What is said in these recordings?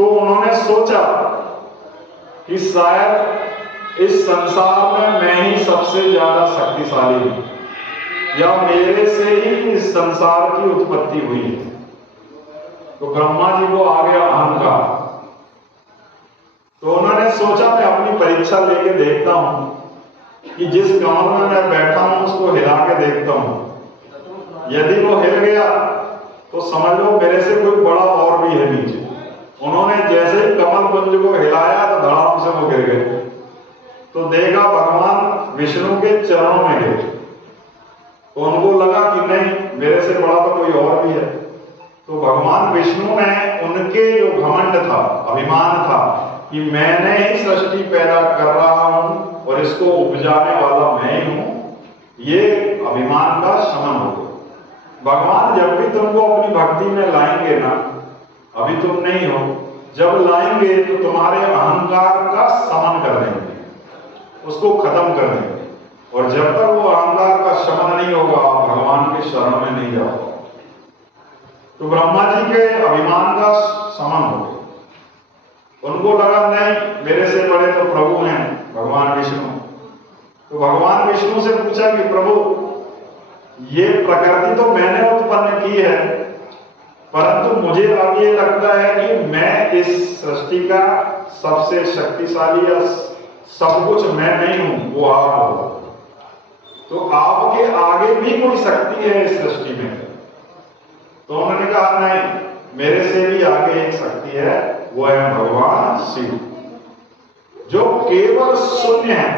तो उन्होंने सोचा कि शायद इस संसार में मैं ही सबसे ज्यादा शक्तिशाली हूं, या मेरे से ही इस संसार की उत्पत्ति हुई है। तो ब्रह्मा जी को आ गया अहंकार। तो उन्होंने सोचा मैं अपनी परीक्षा लेके देखता हूं कि जिस कमल में मैं बैठा हूं उसको हिला के देखता हूं, यदि वो हिल गया तो समझ लो मेरे से कोई बड़ा और भी है नीचे। उन्होंने जैसे ही कमल कुंज को हिलाया तो धड़ाम से वो गिर गए। तो देखा भगवान विष्णु के चरणों में गिरे। तो उनको लगा कि नहीं, मेरे से बड़ा तो कोई और भी है। तो भगवान विष्णु ने उनके जो घमंड था, अभिमान था कि मैंने ही सृष्टि पैदा कर रहा हूं और इसको उपजाने वाला मैं ही हूं, ये अभिमान का शमन हो गया। भगवान जब भी तुमको अपनी भक्ति में लाएंगे ना, अभी तुम नहीं हो, जब लाएंगे तो तुम्हारे अहंकार का शमन कर देंगे, उसको खत्म कर देंगे। और जब तक वो अहंकार का शमन नहीं होगा, आप भगवान के शरण में नहीं जाओगे। तो ब्रह्मा जी के अभिमान का शमन हो गया। उनको लगा नहीं, मेरे से बड़े तो प्रभु हैं भगवान विष्णु। तो भगवान विष्णु से पूछा कि प्रभु, ये प्रकृति तो मैंने उत्पन्न की है, परंतु मुझे अब ये लगता है कि मैं इस सृष्टि का सबसे शक्तिशाली या सब कुछ मैं नहीं हूं, वो आप हो। तो आपके आगे भी कोई शक्ति है इस सृष्टि में? तो उन्होंने कहा नहीं, मेरे से भी आगे एक शक्ति है, वो है भगवान शिव, जो केवल शून्य है।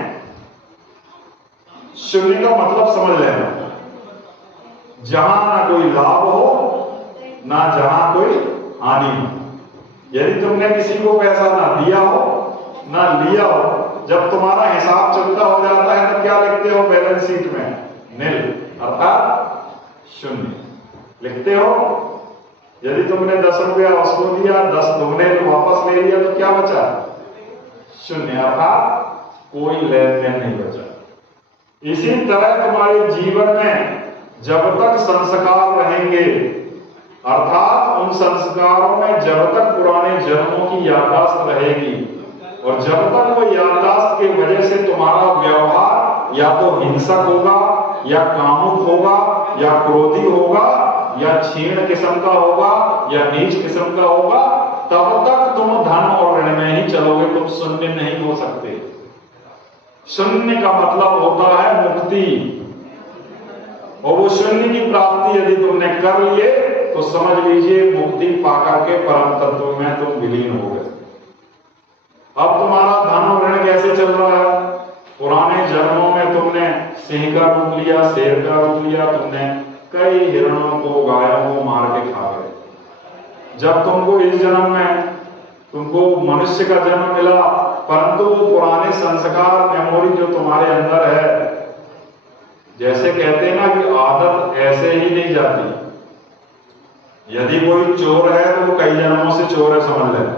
शून्य का मतलब समझ लेना, जहां ना कोई लाभ हो ना जहां कोई हानि हो। यदि तुमने किसी को पैसा ना दिया हो ना लिया हो, जब तुम्हारा हिसाब चलता हो जाता है तो क्या लिखते हो बैलेंस शीट में? नील, अर्थात शून्य लिखते हो। यदि तुमने 10 रुपया उसको दिया, 10 तुमने वापस ले लिया, तो क्या बचा? शून्य, अर्थात कोई लेन देन नहीं बचा। इसी तरह तुम्हारे जीवन में जब तक संस्कार रहेंगे, अर्थात उन संस्कारों में जब तक पुराने जन्मों की याददाश्त रहेगी, और जब तक वो याददाश्त की वजह से तुम्हारा व्यवहार या तो हिंसक होगा, या कामुक होगा, या क्रोधी होगा, या क्षीण किस्म का होगा, या नीच किस्म का होगा, तब तक तुम धन और ऋण में ही चलोगे, तुम शून्य नहीं हो सकते। शून्य का मतलब होता है मुक्ति, और वो शून्य की प्राप्ति यदि तुमने कर लिए तो समझ लीजिए मुक्ति पाकर के परम तत्व में तुम विलीन हो गए। अब तुम्हारा धन और ऋण कैसे चल रहा है? पुराने जन्मों में तुमने सिंह का रूप लिया, शेर का रूप लिया, तुमने कई हिरणों को, गायों को मार के खा गए। जब तुमको इस जन्म में तुमको मनुष्य का जन्म मिला, परंतु वो पुराने संस्कार, मेमोरी जो तुम्हारे अंदर है, जैसे कहते हैं ना कि आदत ऐसे ही नहीं जाती। यदि कोई चोर है तो वो कई जन्मों से चोर है, समझ लेना।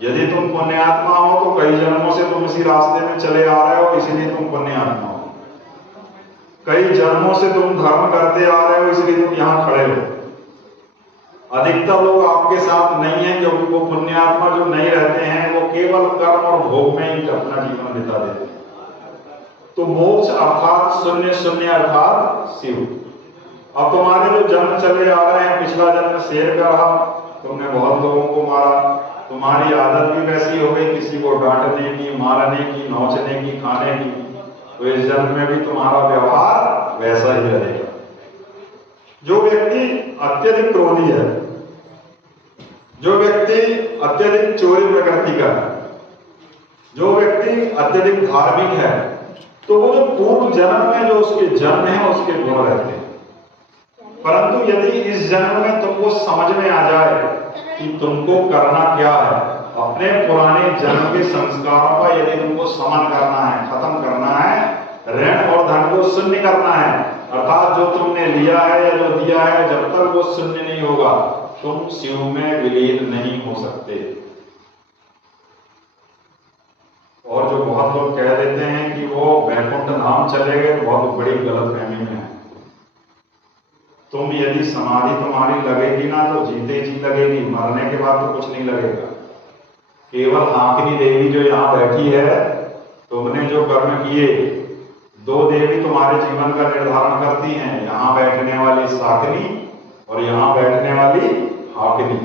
यदि तुम पुण्यात्मा हो तो कई जन्मों से तुम इसी रास्ते में चले आ रहे हो, इसीलिए तुम पुण्यात्मा हो। कई जन्मों से तुम धर्म करते आ रहे हो, इसलिए तुम यहां खड़े हो। अधिकतर लोग आपके साथ नहीं है, क्योंकि वो पुण्यात्मा जो नहीं रहते हैं, वो केवल कर्म और भोग में ही अपना जीवन बिता देते हैं। तो मोक्ष अर्थात शून्य, शून्य अर्थात शिव। अब तुम्हारे जो जन्म चले आ रहे हैं, पिछला जन्म शेर का रहा, तुमने बहुत लोगों को मारा, तुम्हारी आदत भी वैसी हो गई, किसी को डांटने की, मारने की, नोचने की, खाने की, तो इस जन्म में भी तुम्हारा व्यवहार वैसा ही रहेगा। जो व्यक्ति अत्यधिक क्रोधी है, जो व्यक्ति अत्यधिक चोरी प्रकृति का है, जो व्यक्ति अत्यधिक धार्मिक है, तो वो जो पूर्व जन्म में जो उसके जन्म है उसके गुण रहते हैं। परंतु यदि इस जन्म में तुमको समझ में आ जाए कि तुमको करना क्या है, अपने पुराने जन्म के संस्कारों का यदि तुमको समन करना है, खत्म करना है, ऋण और धन को शून्य करना है, अर्थात जो तुमने लिया है या जो दिया है, जब तक वो शून्य नहीं होगा तुम शिव में विलीन नहीं हो सकते। और जो बहुत लोग कह देते हैं कि वो वैकुंठ धाम चले गए, बहुत बड़ी गलतफहमी में है। तुम यदि समाधि तुम्हारी लगेगी ना तो जीते जी लगेगी, मरने के बाद तो कुछ नहीं लगेगा। केवल हाकिनी देवी जो यहाँ बैठी है, तुमने जो कर्म किए, दो देवी तुम्हारे जीवन का निर्धारण करती हैं, यहाँ बैठने वाली साकिनी और यहाँ बैठने वाली हाकिनी।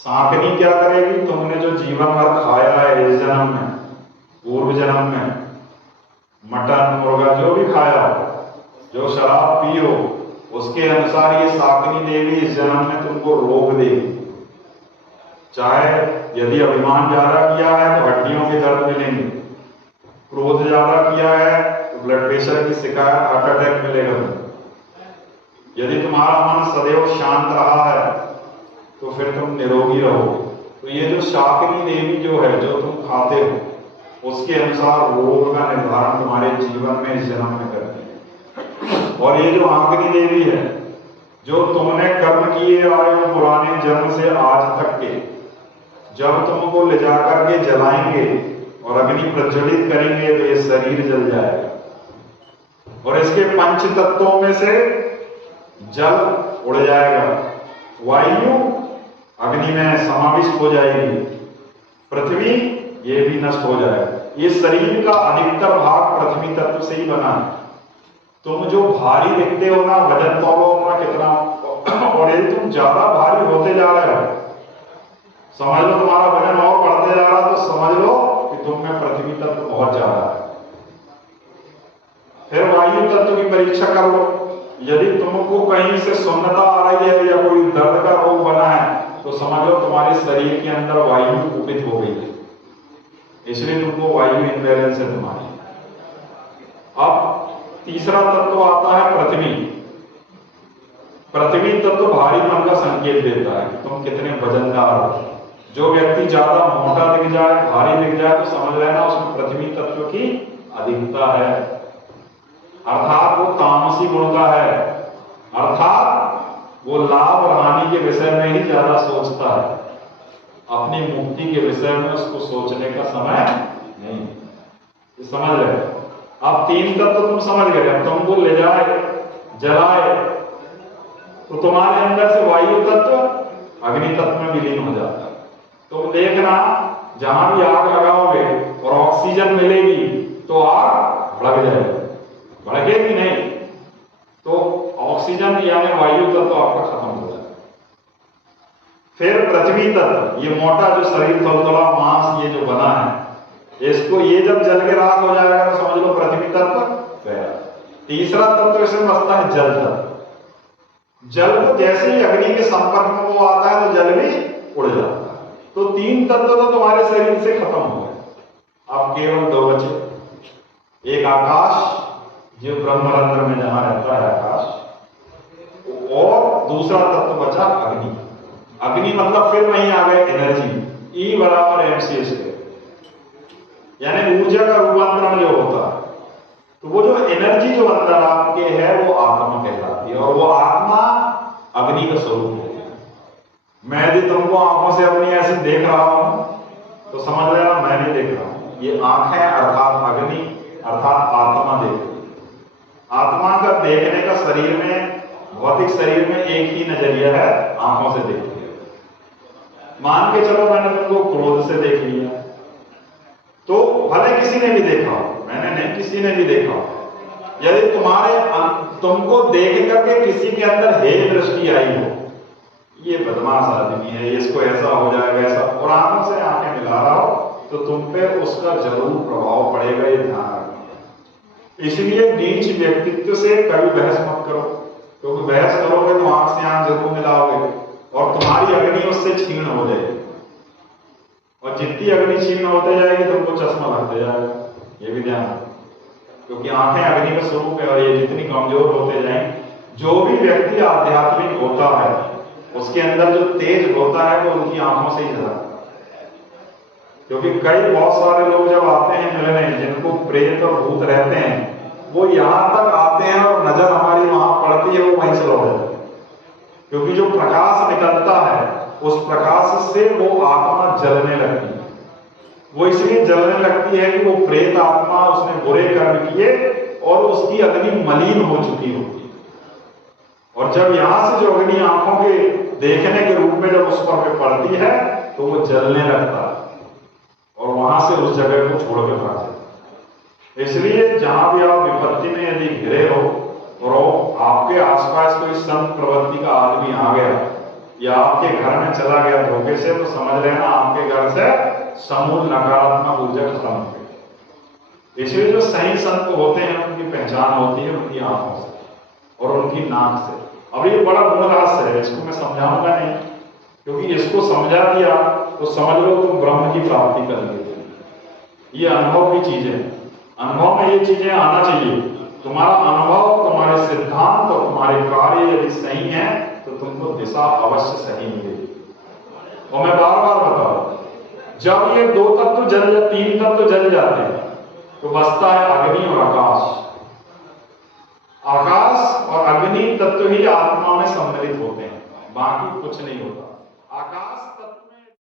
साकिनी क्या करेगी? तुमने जो जीवन भर खाया है इस जन्म में, पूर्व जन्म में, मटन मुर्गा जो भी खाया हो, जो शराब पी हो, उसके अनुसार ये साकिनी देवी इस जन्म में तुमको रोक देगी। चाहे यदि अभिमान ज्यादा किया है तो हड्डियों के दर्द मिलेंगे, क्रोध ज्यादा किया है तो ब्लड प्रेशर की शिकायत, हार्ट अटैक मिलेगा। यदि तुम्हारा मन सदैव शांत रहा है तो फिर तुम निरोगी रहोगे। तो ये जो शाकिनी देवी जो है, जो तुम खाते हो, उसके अनुसार रोग का निर्धारण तुम्हारे जीवन में इस जन्म में करती है। और ये जो आखिरी देवी है, जो तुमने कर्म किए आए हो पुराने जन्म से आज तक के, जब तुमको ले जाकर के जलाएंगे और अग्नि प्रज्वलित करेंगे तो ये शरीर जल जाएगा और इसके पंच तत्वों में से जल उड़ जाएगा, वायु अग्नि में समाविष्ट हो जाएगी, पृथ्वी ये भी नष्ट हो जाएगा। ये शरीर का अधिकतर भाग पृथ्वी तत्व से ही बना है। तुम जो भारी दिखते हो ना, वजन तोलो अपना कितना, और यदि तुम ज्यादा भारी होते जा रहे हो, समझ लो तुम्हारा वजन और बढ़ते जा रहा, तो समझ लो कि तुम में पृथ्वी तत्व बहुत ज्यादा है। फिर वायु तत्व की परीक्षा कर लो। यदि तुमको कहीं से सुन्नता आ रही है या कोई दर्द का रोग बना है तो समझ लो तुम्हारे शरीर के अंदर वायु कुपित हो गई है, इसलिए तुमको वायु इनबैलेंस है तुम्हारी। अब तीसरा तत्व आता है पृथ्वी। पृथ्वी तत्व भारीपन का संकेत देता है कि तुम कितने वजनदार हो। जो व्यक्ति ज्यादा मोटा दिख जाए, भारी दिख जाए, तो समझ लेना उसमें पृथ्वी तत्व की अधिकता है, अर्थात वो तामसी गुण का है, अर्थात वो लाभ और हानि के विषय में ही ज्यादा सोचता है, अपनी मुक्ति के विषय में उसको सोचने का समय नहीं। समझ रहे? अब तीन तत्व तुम समझ गए। अब तुमको ले जाए जलाए तो तुम्हारे अंदर से वायु तत्व अग्नि तत्व में विलीन हो जाता है। तुम देखना जहां भी आग लगाओगे और ऑक्सीजन मिलेगी तो आग भड़क जाएगी, भड़केगी नहीं तो ऑक्सीजन यानी वायु तत्व आपका खत्म हो जाएगा। फिर पृथ्वी तत्व, ये मोटा जो शरीर थोड़ा मांस ये जो बना है, इसको ये जब जल के राख हो जाएगा तो समझ लो पृथ्वी तत्व गया। तीसरा तत्व इसमें बसता है जल तत्व। जल को जैसे ही अग्नि के संपर्क में वो आता है तो जल भी उड़ जाता है। तो तीन तत्व तो तुम्हारे शरीर से खत्म हो गए। अब केवल दो बचे। एक आकाश जो ब्रह्मरंध्र में जहां रहता है आकाश, और दूसरा तत्व बचा अग्नि। अग्नि मतलब फिर वहीं आ गए एनर्जी, E बराबर mc², यानी ऊर्जा का रूपांतरण जो होता है। तो वो जो एनर्जी जो अंदर आपके है वो आत्मा कहलाती है, और वो आत्मा अग्नि का स्वरूप है। मैं यदि तुमको आंखों से अपनी ऐसे देख रहा हूं तो समझ लेना मैं नहीं देख रहा हूं, ये आंखें अर्थात अग्नि अर्थात आत्मा देख रही। आत्मा का देखने का शरीर में, भौतिक शरीर में एक ही नजरिया है, आंखों से देखती है। मान के चलो मैंने तुमको क्रोध से देख लिया, तो भले किसी ने भी देखा हो, मैंने नहीं किसी ने भी देखा हो, यदि तुमको देख करके किसी के अंदर हे दृष्टि आई हो, ये बदमाश आदमी है, इसको ऐसा हो जाएगा ऐसा, और आंखों से आंखें मिला रहा हो, तो तुम पे उसका जरूर प्रभाव पड़ेगा, ये ध्यान रखना। इसलिए नीच व्यक्तित्व से कभी बहस मत करो, क्योंकि बहस करोगे तो आंख से आंख जरूर मिलाओगे और तुम्हारी अग्नि उससे क्षीण हो जाएगी, और जितनी अग्नि क्षीण होते जाएगी तुमको चश्मा लगते जाएगा। ये भी ध्यान रखो, क्योंकि आंखें अग्नि का स्वरूप है, और ये जितनी कमजोर होते जाएंगे, जो भी व्यक्ति आध्यात्मिक होता है उसके अंदर जो तेज होता है वो उनकी आंखों से ही झलकता है। क्योंकि बहुत सारे लोग जब आते हैं मिलने, जिनको प्रेत और भूत रहते हैं, वो यहां तक आते हैं और नजर हमारी वहां पड़ती है, वो वहीं से लौट जाते हैं। क्योंकि जो प्रकाश निकलता है उस प्रकाश से वो आत्मा जलने लगती है। वो इसलिए जलने लगती है कि वो प्रेत आत्मा, उसने बुरे कर्म किए और उसकी अग्नि मलिन हो चुकी होती है। और जब यहां से जो अग्नि आंखों के देखने के रूप में जब उस पर पड़ती है तो वो जलने लगता है और वहां से उस जगह को छोड़ के भाग जाता। इसलिए जहां भी आप विपत्ति में यदि घिरे हो और आपके आसपास कोई संत प्रवृत्ति का आदमी आ गया या आपके घर में चला गया धोखे से, तो समझ लेना आपके घर से समूल नकारात्मक ऊर्जा खत्म हो गई। इसलिए जो सही संत होते हैं उनकी पहचान होती है उनकी आंखों से और उनकी नाक से। अब ये बड़ा मूल रहस्य है, इसको मैं समझाऊंगा नहीं, क्योंकि इसको समझा दिया तो समझ लो तुम ब्रह्म की प्राप्ति कर ली। ये अनुभव की चीजें, अनुभव में ये चीजें आना चाहिए। तुम्हारा अनुभव, तुम्हारे सिद्धांत और तुम्हारे कार्य यदि सही है तो तुमको दिशा अवश्य सही मिलेगी। और मैं बार बार बताऊं, जब ये दो तत्व जल, तीन तत्व जल जाते हैं तो बचता है अग्नि और आकाश। आकाश और अग्नि तत्व ही आत्मा में सम्मिलित होते हैं, बाकी कुछ नहीं होता। आकाश